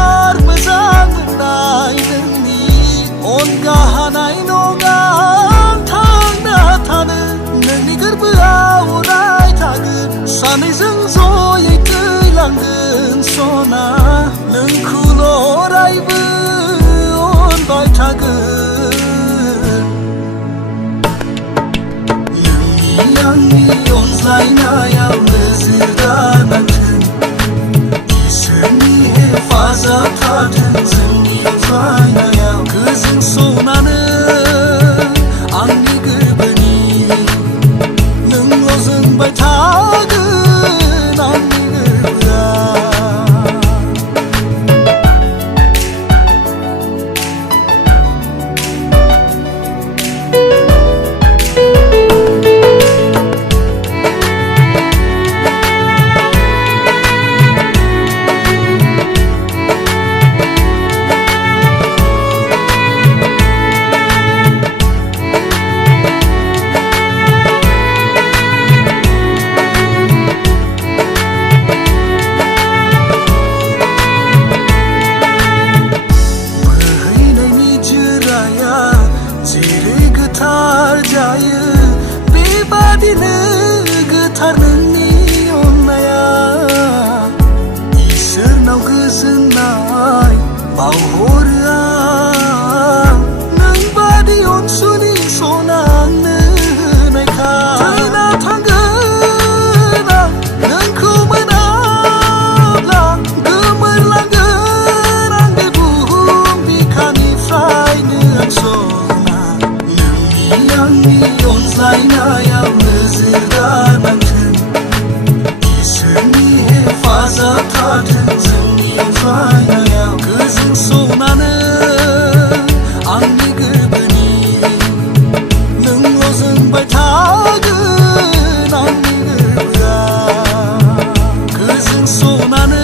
गोथार मोजां मोननाय नोंनि अनगा हानाय नङा थांना थानो नोंनि गोरबोआव अराय थागोन सानैजों जयै दैलांगोन सना नोंखौल' अरायबो अनबाय थागोन नोंनि आंनि अनज्लायनायाव नोजोर दानांथों इसोरनि हेफाजाब थाथों जोंनि अनज्लायनायाव गोजों सनानो आंनि गोरबोनि नोंल' जोंबाय थागोन आंनि गोरबोआ बेबादिनो गोथार नोंनि अननाया इसोरनाव गोजोननाय बावहरो आं नोंबादि अनसुलि सना आंनो होनायखाय थैना थांगोन आं नोंखौ मोनाब्ला गोमोरलांगोन आं बे बुहुम बिखानिफ्रायनो आं सना नोंनि आंनि अनज्लायनायाव नोजोर दानांथों इसोरनि हेफाजाब थाथों जोंनि अनज्लायनायाव गोजों सनानो आंनि गोरबोनि नोंल' जोंबाय थागोन आंनि गोरबोआ गोजों सनानो